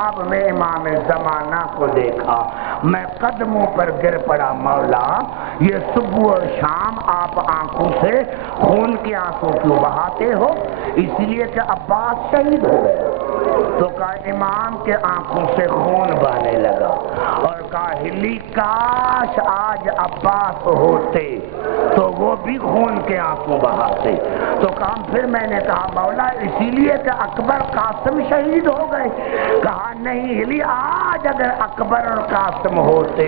اب میں امام زمانہ کو دیکھا، میں قدموں پر گر پڑا، مولا یہ صبح اور شام آپ آنکھوں سے خون کے آنسو کیوں بہاتے ہو؟ اس لیے کہ عباس شہید ہو گئے۔ تو کہا امام کے آنکھوں سے خون بہنے لگا، اور کہا ہلی کاش آج عباس ہوتے تو وہ بھی خون کے آنسو بہاتے۔ تو کہا پھر میں نے کہا مولا اسی لیے کہ اکبر قاسم شہید ہو گئے؟ کہا نہیں ہلی، آج اگر اکبر اور قاسم ہوتے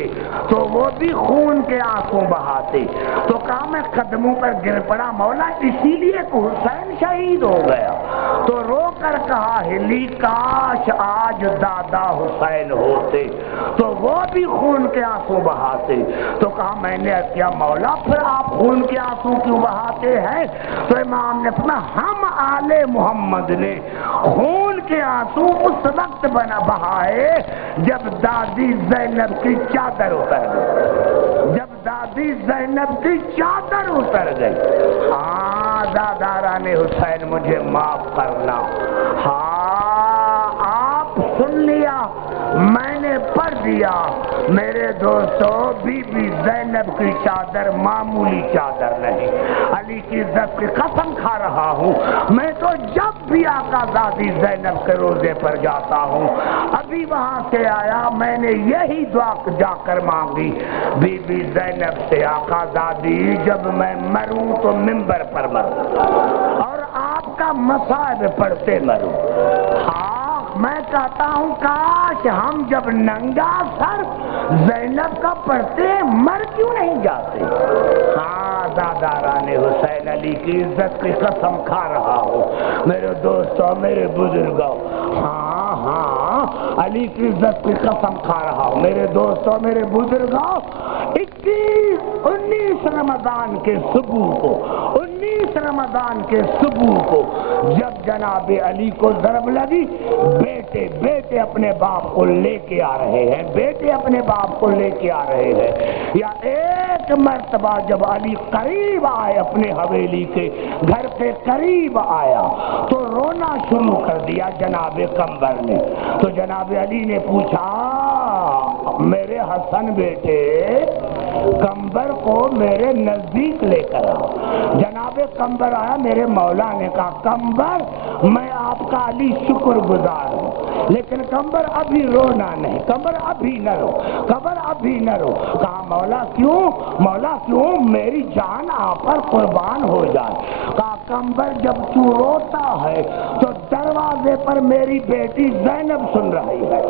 تو وہ بھی خون کے آنسو بہاتے۔ تو کہا میں قدموں پر گر پڑا، مولا اسی لیے کہ حسین شہید ہو گیا۔ تو رو کر کہا ہلی کاش آج دادا حسین ہوتے تو وہ بھی خون کے آنسو بہاتے۔ تو کہا میں نے کیا مولا پھر آپ خون کے آنسو کیوں بہاتے ہیں؟ تو امام نے فرمایا ہم آل محمد نے خون کے آنسو اس وقت بہائے جب دادی زینب کی چادر اتر گئی، جب دادی زینب کی چادر اتر گئی۔ ہاں داداران حسین مجھے معاف کرنا، ہاں آپ سن لیا، میں نے پڑھ دیا۔ میرے دوستو بی بی زینب کی چادر معمولی چادر نہیں، علی کی عزت کی قسم کھا رہا ہوں، میں تو جب بھی آقا زادی زینب کے روزے پر جاتا ہوں، ابھی وہاں سے آیا میں نے یہی دعا جا کر مانگی بی بی زینب سے، آقا زادی جب میں مروں تو منبر پر مروں اور آپ کا مصائب پڑھتے مروں۔ ہاں میں کہتا ہوں کاش ہم جب ننگا سر زینب کا پڑھتے مر کیوں نہیں جاتے۔ ہاں داداران حسین علی کی عزت کی قسم کھا رہا ہوں میرے دوستوں میرے بزرگوں، ہاں ہاں علی کی عزت کی قسم کھا رہا ہوں میرے دوستوں میرے بزرگوں، 19 رمضان کے صبح کو، 19 رمضان کے صبح کو جب جناب علی کو ضرب لگی، بیٹے اپنے باپ کو لے کے آ رہے ہیں، بیٹے اپنے باپ کو لے کے آ رہے ہیں، یا ایک مرتبہ جب علی قریب آئے اپنے حویلی کے گھر کے قریب آیا تو رونا شروع کر دیا جناب قمبر نے۔ تو جناب علی نے پوچھا میرے حسن بیٹے قمبر کو میرے نزدیک لے کر آؤ۔ جناب قمبر آیا، میرے مولا نے کہا قمبر میں آپ کا علی شکر گزار ہوں، لیکن قمبر ابھی رونا نہیں، قمبر ابھی نہ رو، قمبر ابھی نہ رو۔ کہا مولا کیوں؟ مولا کیوں؟ میری جان آپ پر قربان ہو جائے۔ کہا قمبر جب تو روتا ہے تو دروازے پر میری بیٹی زینب سن رہی ہے،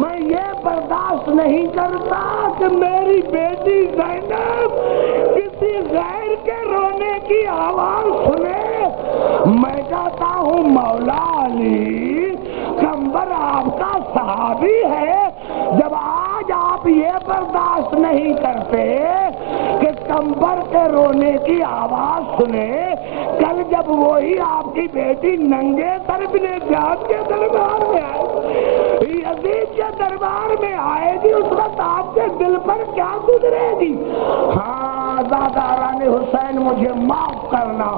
میں یہ برداشت نہیں کرتا کہ میری بیٹی زینب کسی غیر کے رونے کی آواز سنے۔ میں کہتا ہوں مولا علی قمبر آپ کا صحابی ہے، جب آج آپ یہ برداشت نہیں کرتے کہ قمبر کے رونے کی آواز سنے، کل جب وہی آپ کی بیٹی ننگے سر بن زیاد کے دربار میں آئے، یزید کے دربار میں آئے گی، اس وقت آپ کے دل پر کیا گزرے گی؟ ہاں داداران حسین مجھے معاف کرنا،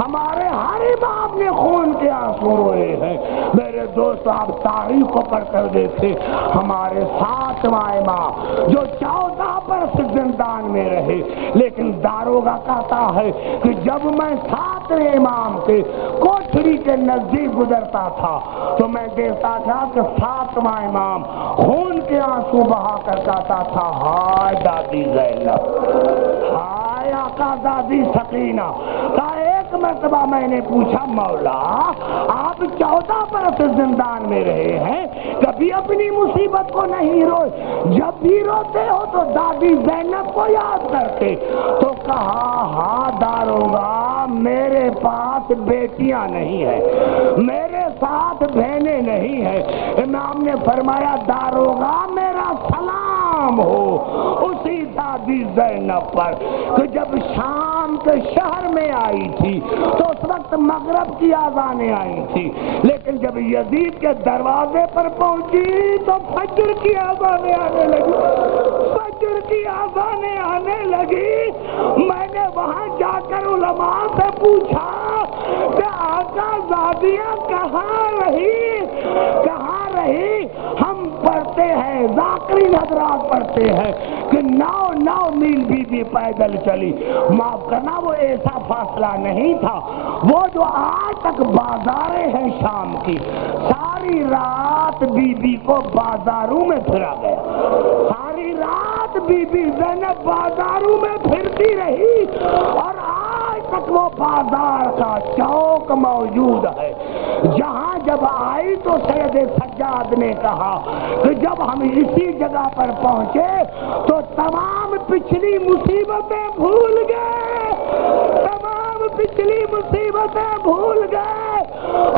ہمارے ہر امام نے خون کے آنسو روئے ہیں۔ میرے دوست آپ تاریخ کو پڑھ کر دیکھیں، ہمارے 7واں امام جو 14 برس زندان میں رہے، لیکن داروغہ کہتا ہے کہ جب میں 7ویں امام کے کوٹھری کے نزدیک گزرتا تھا تو میں دیکھتا تھا کہ 7واں امام خون کے آنسو بہا کر کہتا تھا ہائے دادی زینب، ہائے آقا دادی سکینہ۔ ایک مرتبہ میں نے پوچھا مولا آپ 14 برس زندان میں رہے ہیں، کبھی اپنی مصیبت کو نہیں روئے؟ جب بھی روتے ہو تو دادی زینب کو یاد کرتے؟ تو کہا ہاں داروغہ میرے پاس بیٹیاں نہیں ہیں، میرے ساتھ بہنیں نہیں ہیں۔ امام نے فرمایا داروغہ میرا سلام ہو اسی دادی زینب پر کہ جب شام کے شہر میں آئی تھی تو اس وقت مغرب کی آذانیں آئی تھی، لیکن جب یزید کے دروازے پر پہنچی تو فجر کی آذانیں آنے لگی، فجر کی آذانیں آنے لگی۔ میں نے وہاں جا کر علماء سے پوچھا کہ آقا زادیاں کہاں رہی رہی. ہم پڑھتے ہیں، ذاکرین حضرات پڑھتے ہیں کہ 9 میل بی بی پیدل چلی. معاف کرنا، وہ ایسا فاصلہ نہیں تھا. وہ جو آج تک بازاریں ہیں شام کی، ساری رات بی بی کو بازاروں میں پھرا گیا. ساری رات بی بی زینب بازاروں میں پھرتی رہی اور آج تک وہ بازار کا چوک موجود ہے. جہاں جب آئی تو سید سجاد نے کہا کہ جب ہم اسی جگہ پر پہنچے تو تمام پچھلی مصیبتیں بھول گئے، تمام پچھلی مصیبتیں بھول گئے.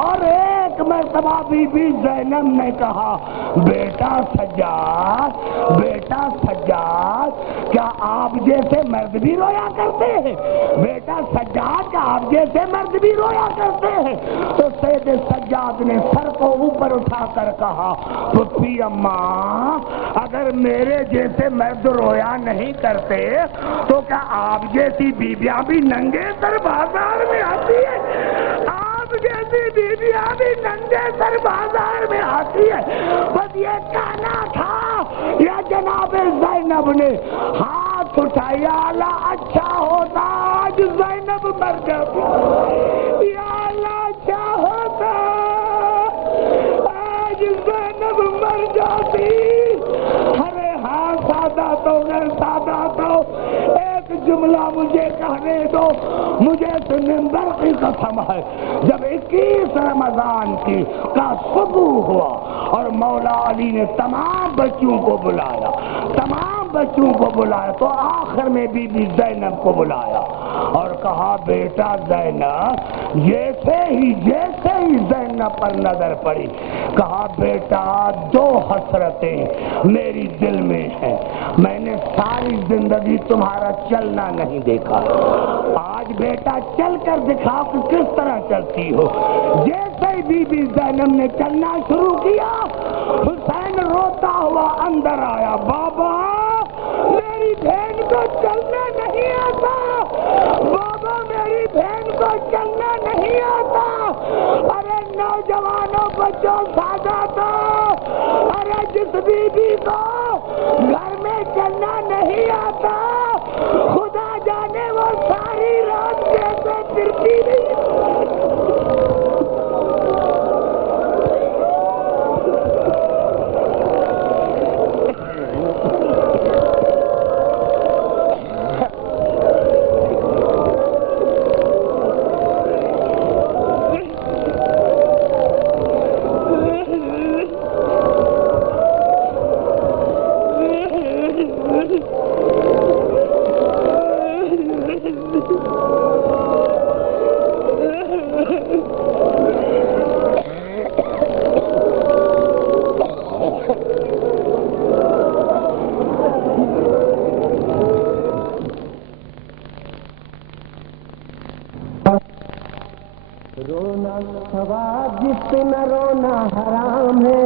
اور ایک مرتبہ بی بی زینب نے کہا، بیٹا سجاد، بیٹا سجاد، کیا آپ جیسے مرد بھی رویا کرتے ہیں؟ بیٹا سجاد، کیا آپ جیسے مرد بھی رویا کرتے ہیں؟ تو سید سجاد نے سر کو اوپر اٹھا کر کہا، پھپھی اماں، اگر میرے جیسے مرد رویا نہیں کرتے تو کیا آپ جیسی بیویاں بھی ننگے سر بازار میں آتی ہے؟ آپ جیسی بیویاں بھی ننگے سر بازار میں آتی ہے؟ بس یہ کہنا تھا. یا جناب زینب نے ہاتھ اٹھایا، اللہ اچھا ہوتا آج زینب مر جاتی. یا اللہ اچھا ہوتا آج زینب مر جاتی. ارے ہاں ساداتوں نے، ساداتوں، ایک جملہ مجھے کہنے دو. مجھے تو منبر کی قسم ہے، جب 21 رمضان کی کا صبح ہوا اور مولا علی نے تمام بچوں کو بلایا، تمام بچوں کو بلایا، تو آخر میں بی بی زینب کو بلایا اور کہا، بیٹا زینب. جیسے ہی زینب پر نظر پڑی، کہا، بیٹا 2 حسرتیں میری دل میں ہیں. میں نے ساری زندگی تمہارا چلنا نہیں دیکھا. آج بیٹا چل کر دکھاؤ کہ کس طرح چلتی ہو. جیسے ہی بی بی زینب نے چلنا شروع کیا، حسین روتا ہوا اندر آیا، بابا میری بہن کو چلنا نہیں آتا، بابا میری بہن کو چلنا نہیں آتا. ارے نوجوانوں، بچوں، ساداتوں، ارے جس بی بی کو گھر میں چلنا نہیں آتا، خدا جانے وہ ساری رات کیسے پھرتی رہی. رونا ثواب جس پہ نہ رونا حرام ہے.